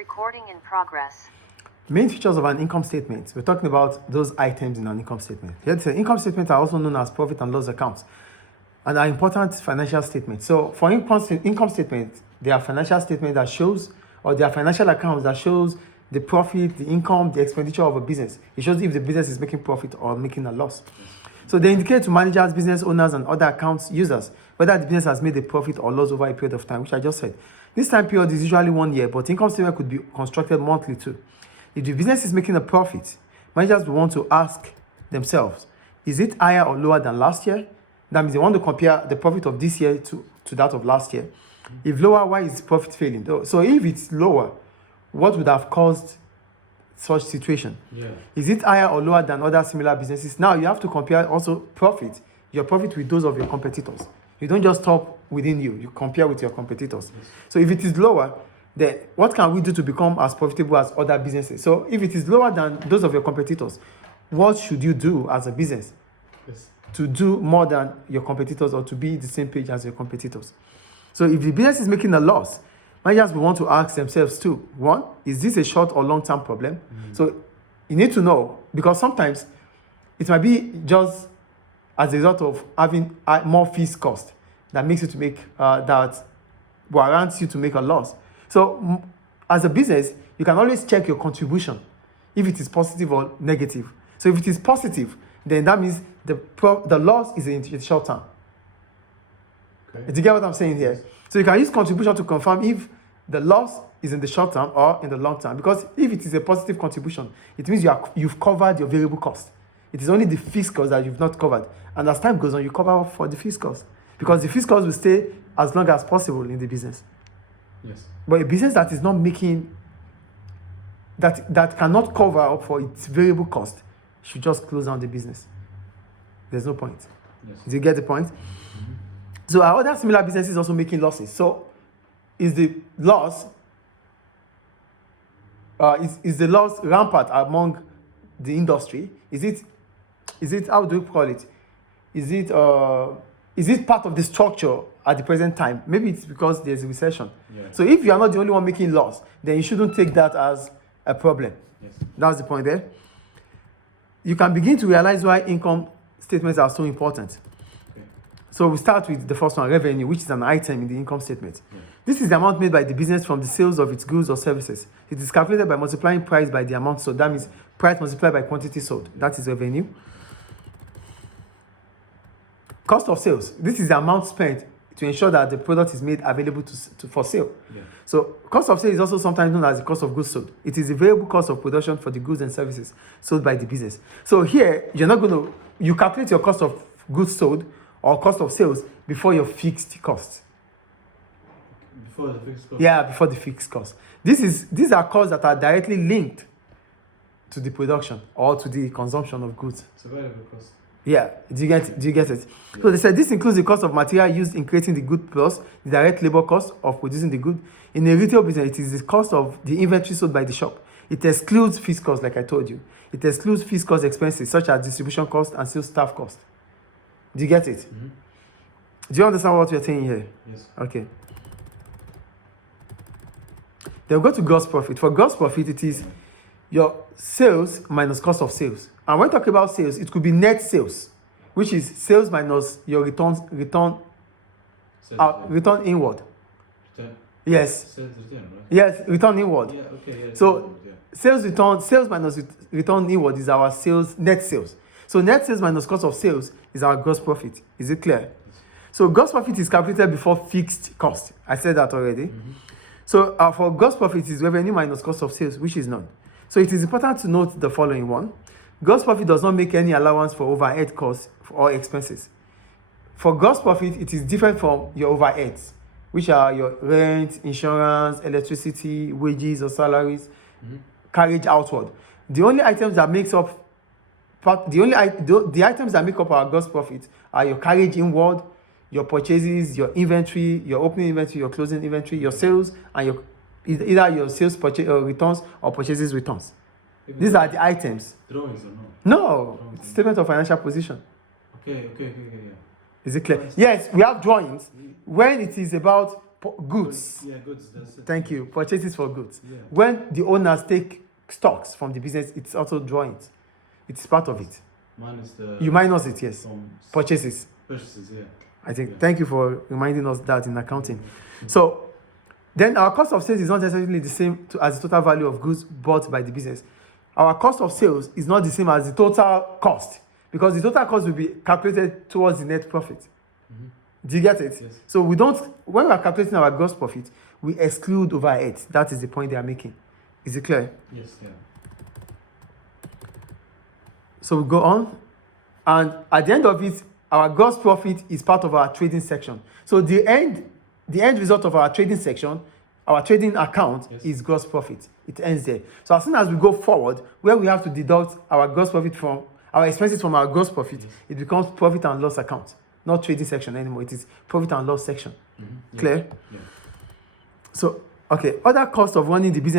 Recording in progress. Main features of an income statement. We're talking about those items in an income statement. Yes, income statements are also known as profit and loss accounts and are important financial statements. So for income statements, they are financial statements that shows, or they are financial accounts that shows the profit, the income, the expenditure of a business. It shows if the business is making profit or making a loss. So they indicate to managers, business owners, and other accounts users whether the business has made a profit or loss over a period of time, which I just said. This time period is usually 1 year, but income statement could be constructed monthly too. If the business is making a profit, managers will want to ask themselves, is it higher or lower than last year? That means they want to compare the profit of this year to that of last year. If lower, why is profit failing? So if it's lower, what would have caused such situation? Yeah. Is it higher or lower than other similar businesses? Now you have to compare also your profit with those of your competitors. You don't just stop within you compare with your competitors. Yes. So if it is lower, then what can we do to become as profitable as other businesses? So if it is lower than those of your competitors, what should you do as a business to do more than your competitors or to be the same page as your competitors? So if the business is making a loss, managers will want to ask themselves too, one, is this a short or long-term problem? So you need to know, because sometimes it might be just as a result of having more fees cost that makes you to make, that warrants you to make a loss. So as a business, you can always check your contribution, if it is positive or negative. So if it is positive, then that means the loss is in the short term. Okay. Do you get what I'm saying here? So you can use contribution to confirm if the loss is in the short term or in the long term. Because if it is a positive contribution, it means you've covered your variable cost. It is only the fixed cost that you've not covered. And as time goes on, you cover up for the fixed cost. Because the fixed cost will stay as long as possible in the business. Yes. But a business that is not making, that cannot cover up for its variable cost, should just close down the business. There's no point. Yes. Do you get the point? So are other similar businesses also making losses? So is the loss rampant among the industry? Is it how do you call it? Is it part of the structure at the present time? Maybe it's because there's a recession. Yeah. So if you are not the only one making loss, then you shouldn't take that as a problem. Yes. That's the point there. You can begin to realize why income statements are so important. Okay. So we start with the first one, revenue, which is an item in the income statement. Yeah. This is the amount made by the business from the sales of its goods or services. It is calculated by multiplying price by the amount sold. That means price multiplied by quantity sold. That is revenue. Cost of sales. This is the amount spent to ensure that the product is made available for sale. Yeah. So cost of sales is also sometimes known as the cost of goods sold. It is the variable cost of production for the goods and services sold by the business. So here, you calculate your cost of goods sold or cost of sales before your fixed cost. Before the fixed cost? Yeah, before the fixed cost. These are costs that are directly linked to the production or to the consumption of goods. It's a variable cost. Yeah, do you get it? Yeah. So they said this includes the cost of material used in creating the good plus the direct labor cost of producing the good. In a retail business, it is the cost of the inventory sold by the shop. It excludes fixed costs, like I told you. It excludes fixed cost expenses such as distribution cost and sales staff cost. Do you get it? Mm-hmm. Do you understand what we're saying here? Yes. Okay. Then we'll go to gross profit. For gross profit, it is your sales minus cost of sales. And when talking about sales, it could be net sales, which is sales minus your return inward. Return. Yes. Sales return, right? Yes, return inward. Yeah, okay. Yeah, So yeah. sales minus return inward is our net sales. So net sales minus cost of sales is our gross profit. Is it clear? Yes. So gross profit is calculated before fixed cost. I said that already. Mm-hmm. So for gross profit is revenue minus cost of sales, which is none. So it is important to note the following one. Gross profit does not make any allowance for overhead costs or expenses. For gross profit, it is different from your overheads, which are your rent, insurance, electricity, wages or salaries, carriage outward. The only items that makes up the items that make up our gross profit are your carriage inward, your purchases, your inventory, your opening inventory, your closing inventory, your sales, and either your sales returns or purchases returns. These are the items. Drawings or no? No, Drawings. it's statement of financial position. Okay, yeah. Is it clear? Yes, we have drawings when it is about goods. Yeah, goods. That's it. Thank you. Purchases for goods. Yeah. When the owners take stocks from the business, it's also drawing it. It's part of it. Minus the. You minus it, yes. From Purchases. purchases, yeah. I think. Yeah. Thank you for reminding us that in accounting. So, then our cost of sales is not necessarily the same as the total value of goods bought by the business. Our cost of sales is not the same as the total cost, because the total cost will be calculated towards the net profit. Do you get it? Yes. So we don't, when we are calculating our gross profit, we exclude overheads. That is the point they are making. Is it clear? Yes, yeah. So we go on, and at the end of it, our gross profit is part of our trading section. So the end result of our trading section, our trading account, Yes. is gross profit. It ends there. So as soon as we go forward, where we have to deduct our gross profit from our expenses from our gross profit, Yes. it becomes profit and loss account, not trading section anymore. It is profit and loss section. Yeah. Clear? Yeah. So, okay, other costs of running the business